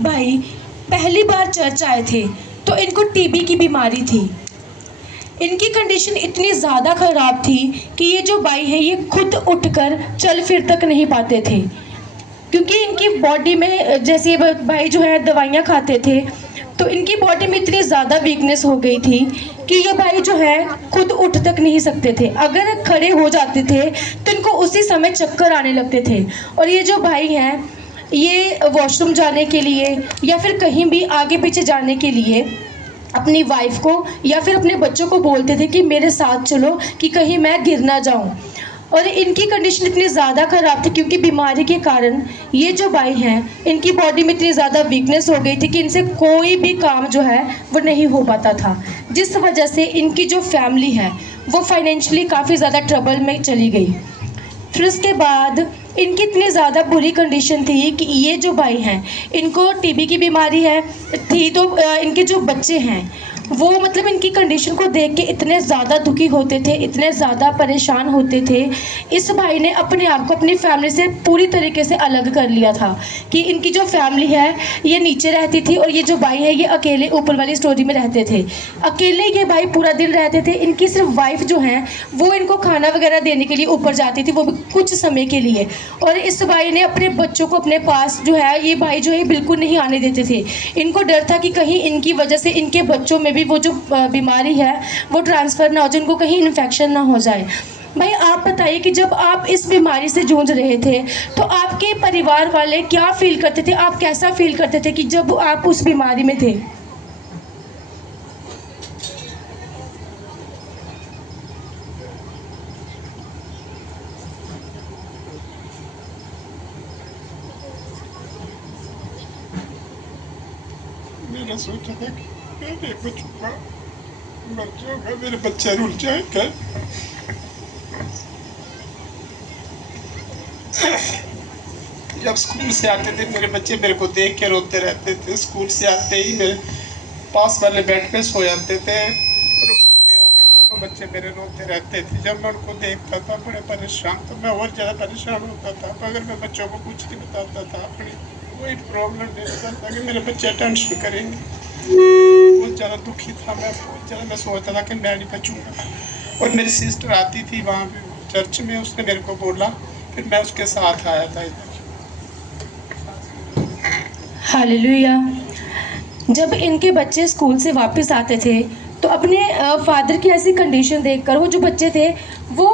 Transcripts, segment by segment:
भाई पहली बार चर्च आए थे तो इनको टीबी की बीमारी थी। इनकी कंडीशन इतनी ज़्यादा ख़राब थी कि ये जो भाई है ये खुद उठकर चल फिर तक नहीं पाते थे, क्योंकि इनकी बॉडी में, जैसे ये भाई जो है दवाइयाँ खाते थे, तो इनकी बॉडी में इतनी ज़्यादा वीकनेस हो गई थी कि ये भाई जो है खुद उठ तक नहीं सकते थे। अगर खड़े हो जाते थे तो इनको उसी समय चक्कर आने लगते थे। और ये जो भाई हैं ये वॉशरूम जाने के लिए या फिर कहीं भी आगे पीछे जाने के लिए अपनी वाइफ को या फिर अपने बच्चों को बोलते थे कि मेरे साथ चलो कि कहीं मैं गिर ना जाऊं। और इनकी कंडीशन इतनी ज़्यादा ख़राब थी क्योंकि बीमारी के कारण ये जो भाई हैं इनकी बॉडी में इतनी ज़्यादा वीकनेस हो गई थी कि इनसे कोई भी काम जो है वो नहीं हो पाता था, जिस वजह से इनकी जो फैमिली है वो फाइनेंशियली काफ़ी ज़्यादा ट्रबल में चली गई। फिर उसके बाद इनकी इतनी ज़्यादा बुरी कंडीशन थी कि ये जो भाई हैं इनको टीबी की बीमारी थी, तो इनके जो बच्चे हैं वो मतलब इनकी कंडीशन को देख के इतने ज़्यादा दुखी होते थे, इतने ज़्यादा परेशान होते थे। इस भाई ने अपने आप को अपनी फैमिली से पूरी तरीके से अलग कर लिया था कि इनकी जो फैमिली है ये नीचे रहती थी और ये जो भाई है ये अकेले ऊपर वाली स्टोरी में रहते थे। अकेले ये भाई पूरा दिन रहते थे। इनकी सिर्फ वाइफ जो है वो इनको खाना वगैरह देने के लिए ऊपर जाती थी, वो भी कुछ समय के लिए। और इस भाई ने अपने बच्चों को अपने पास जो है ये भाई जो है बिल्कुल नहीं आने देते थे। इनको डर था कि कहीं इनकी वजह से इनके बच्चों में भी वो जो बीमारी है वो ट्रांसफ़र ना हो जाए, इनको कहीं इन्फेक्शन ना हो जाए। भाई आप बताइए कि जब आप इस बीमारी से जूझ रहे थे तो आपके परिवार वाले क्या फील करते थे, आप कैसा फील करते थे कि जब आप उस बीमारी में थे? मैंने सोचा था कि मेरे बच्चों का मेरे बच्चे रुल जाएंगे। जब स्कूल से आते थे मेरे बच्चे मेरे को देख के रोते रहते थे। स्कूल से आते ही मेरे पास वाले बेड पे सो जाते थे और उल्टे होके दोनों बच्चे मेरे रोते रहते थे। जब मैं उनको देखता था बड़े परेशान, तो मैं और ज़्यादा परेशान होता था। अगर मैं बच्चों को कुछ नहीं बताता था, अपनी कोई प्रॉब्लम नहीं बताता कि मेरे बच्चे टेंशन करेंगे, बहुत ज़्यादा दुखी था मैं। बहुत ज़्यादा मैं सोचता था कि मैं नहीं बचूँगा। और मेरी सिस्टर आती थी वहाँ पे चर्च में, उसने मेरे को बोला, फिर मैं उसके साथ आया था इधर। हालेलुया। जब इनके बच्चे स्कूल से वापस आते थे तो अपने फादर की ऐसी कंडीशन देखकर वो जो बच्चे थे वो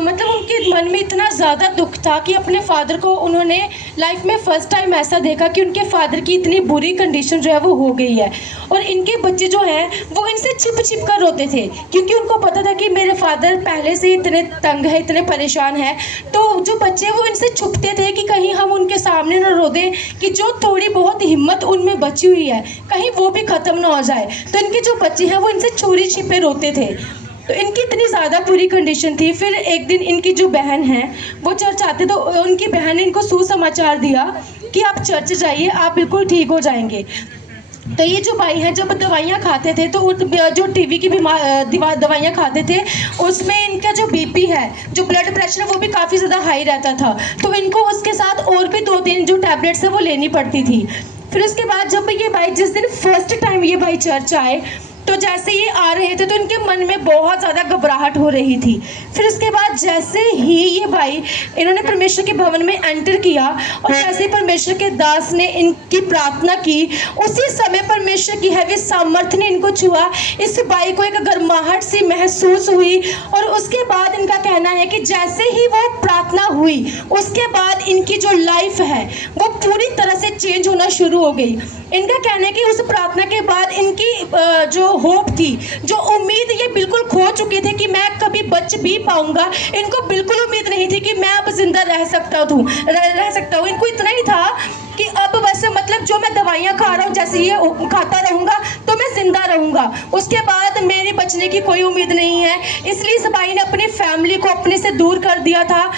मतलब उनके मन में इतना ज़्यादा दुख था कि अपने फादर को उन्होंने लाइफ में फ़र्स्ट टाइम ऐसा देखा कि उनके फादर की इतनी बुरी कंडीशन जो है वो हो गई है। और इनके बच्चे जो हैं वो इनसे छिप छिप कर रोते थे क्योंकि उनको पता था कि मेरे फादर पहले से इतने तंग है, इतने परेशान हैं। तो जो बच्चे वो इनसे छुपते थे कि कहीं हम उनके सामने न रो दें, कि जो थोड़ी बहुत हिम्मत उनमें बची हुई है कहीं वो भी ख़त्म ना हो जाए। तो इनके जो बच्चे हैं वो इनसे चोरी छिपे रोते थे। तो इनकी इतनी ज़्यादा बुरी कंडीशन थी। फिर एक दिन इनकी जो बहन है वो चर्च आते तो उनकी बहन ने इनको सुसमाचार दिया कि आप चर्च जाइए, आप बिल्कुल ठीक हो जाएंगे। तो ये जो भाई हैं जब दवाइयाँ खाते थे तो जो टीबी की दवाइयाँ खाते थे उसमें इनका जो बीपी है, जो ब्लड प्रेशर है वो भी काफ़ी ज़्यादा हाई रहता था। तो इनको उसके साथ और भी 2-3 जो टैबलेट्स है वो लेनी पड़ती थी। फिर उसके बाद जब ये भाई जिस दिन फर्स्ट टाइम ये भाई चर्च आए तो जैसे ये आ रहे थे तो इनके मन में बहुत ज़्यादा घबराहट हो रही थी। फिर उसके बाद जैसे ही ये भाई इन्होंने परमेश्वर के भवन में एंटर किया और जैसे ही परमेश्वर के दास ने इनकी प्रार्थना की, उसी समय परमेश्वर की हैवी सामर्थ्य ने इनको छुआ। इस भाई को एक गर्माहट सी महसूस हुई और उसके बाद इनका कहना है कि जैसे ही वो प्रार्थना हुई उसके बाद इनकी जो लाइफ है वो पूरी तरह से चेंज होना शुरू हो गई। इनका कहना है कि उस प्रार्थना के बाद इनकी जो होप थी, जो उम्मीद, ये बिल्कुल खो चुके थे कि मैं कभी बच भी पाऊंगा। इनको बिल्कुल उम्मीद नहीं थी कि मैं अब जिंदा रह सकता हूँ। इनको इतना ही था कि अब बस मतलब जो मैं दवाइयाँ खा रहा हूँ जैसे ये खाता रहूँगा तो मैं जिंदा रहूँगा, उसके बाद मेरे बचने की कोई उम्मीद नहीं है। इसलिए इस भाई ने अपनी फैमिली को अपने से दूर कर दिया था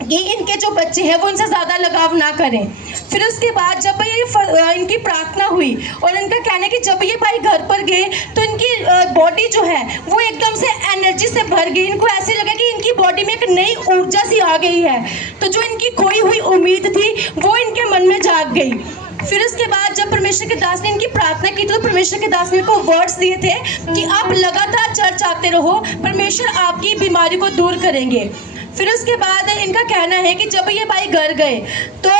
कि इनके जो बच्चे हैं वो इनसे ज़्यादा लगाव ना करें। फिर उसके बाद जब ये इनकी प्रार्थना हुई और इनका कहना है कि जब ये भाई घर पर गए तो इनकी बॉडी जो है वो एकदम से एनर्जी से भर गई। इनको ऐसे लगा कि इनकी बॉडी में एक नई ऊर्जा सी आ गई है। तो जो इनकी खोई हुई उम्मीद थी वो इनके मन में जाग गई। फिर उसके बाद जब परमेश्वर के दास ने इनकी प्रार्थना की तो परमेश्वर के दास ने इनको वर्ड्स दिए थे कि आप लगातार चर्च आते रहो, परमेश्वर आपकी बीमारी को दूर करेंगे। फिर उसके बाद इनका कहना है कि जब ये भाई घर गए तो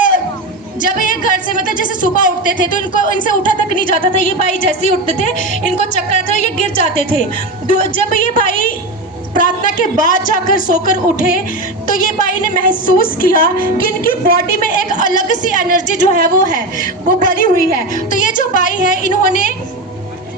जब ये घर से मतलब जैसे सुबह उठते थे तो इनको इनसे उठा तक नहीं जाता था। ये भाई जैसे ही उठते थे इनको चक्कर आता था, ये गिर जाते थे। जब ये भाई प्रार्थना के बाद जाकर सोकर उठे तो ये भाई ने महसूस किया कि इनकी बॉडी में एक अलग सी एनर्जी जो है वो भरी हुई है। तो ये जो भाई है इन्होंने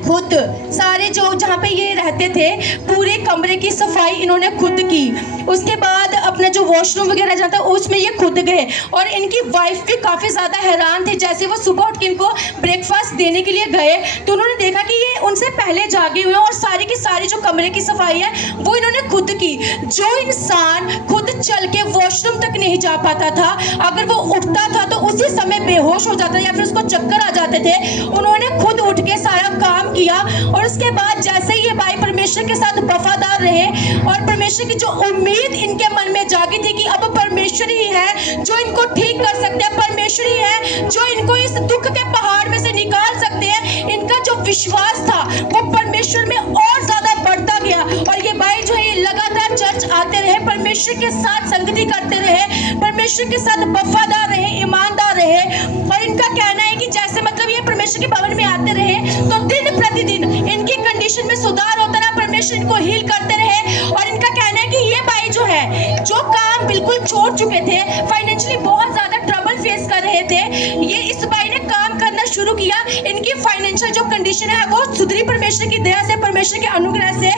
खुद सारे जो जहाँ पे ये रहते थे पूरे कमरे की सफाई इन्होंने खुद की। उसके बाद अपना जो वॉशरूम वगैरह जाता है उसमें ये खुद गए और इनकी वाइफ भी काफ़ी ज़्यादा हैरान थी। जैसे वो सुबह उठ के इनको ब्रेकफास्ट देने के लिए गए तो उन्होंने देखा कि ये उनसे पहले जागे हुए हैं और सारी की सारी जो कमरे की सफाई है वो इन्होंने खुद की। जो इंसान खुद चल के वॉशरूम तक नहीं जा पाता था, अगर वो उठता था तो उसी समय बेहोश हो जाता या फिर उसको चक्कर आ जाते थे, उन्होंने खुद उठ के सारा काम किया। और उसके बाद जैसे ही ये भाई परमेश्वर के साथ वफादार रहे और परमेश्वर की जो उम्मीद इनके मन में जागी थी कि अब परमेश्वर ही है जो इनको ठीक कर सकते हैं, परमेश्वर ही है जो इनको इस दुख के पहाड़ में से निकाल सकते हैं, इनका जो विश्वास था वो परमेश्वर में और ज्यादा बढ़ता गया। और ये भाई जो है लगातार चर्च आते रहे, परमेश्वर के साथ संगति करते रहे, परमेश्वर के साथ वफादार रहे, ईमानदार रहे। और इनका कहना है कि जैसे मतलब ये परमेश्वर के भवन में आते रहे तो दिन प्रतिदिन इनकी कंडीशन में सुधार होता रहा, परमेश्वर इनको हील करते रहे। और इनका कहना है कि ये भाई जो है जो काम बिल्कुल छोड़ चुके थे, फाइनेंशियली बहुत ज्यादा ट्रबल फेस कर रहे थे, ये इस भाई ने काम करना शुरू किया। इनकी फाइनेंशियल जो कंडीशन है वो सुधरी परमेश्वर की दया से, परमेश्वर के अनुग्रह से।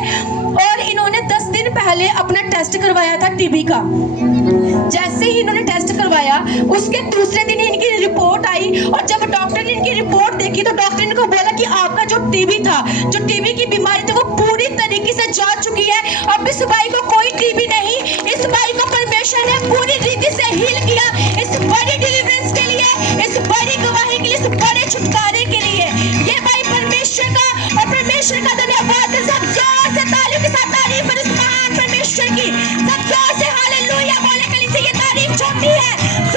और इन्होंने 10 दिन पहले अपना टेस्ट करवाया था टीबी का। जैसे ही इन्होंने टेस्ट करवाया उसके दूसरे दिन ही इनकी रिपोर्ट आई और जब डॉक्टर ने इनकी रिपोर्ट देखी तो डॉक्टर ने इनको बोला कि आपका जो टीबी था, जो टीबी की बीमारी थी वो पूरी तरीके से जा चुकी है। अब इस भाई को कोई टीबी नहीं, इस भाई को परमेश्वर ने पूरी रीति से हील किया। इस बड़ी डिलीवरेंस के लिए, इस बड़ी गवाही के लिए, इस बड़े छुटकारे के लिए ये भाई परमेश्वर का और परमेश्वर का धन्यवाद। सब जोर से तालियों के साथ तारीफ पर इस महान परमेश्वर की, सब जोर से हालेलुया बोले। कलीसिया ये तारीफ छोटी है,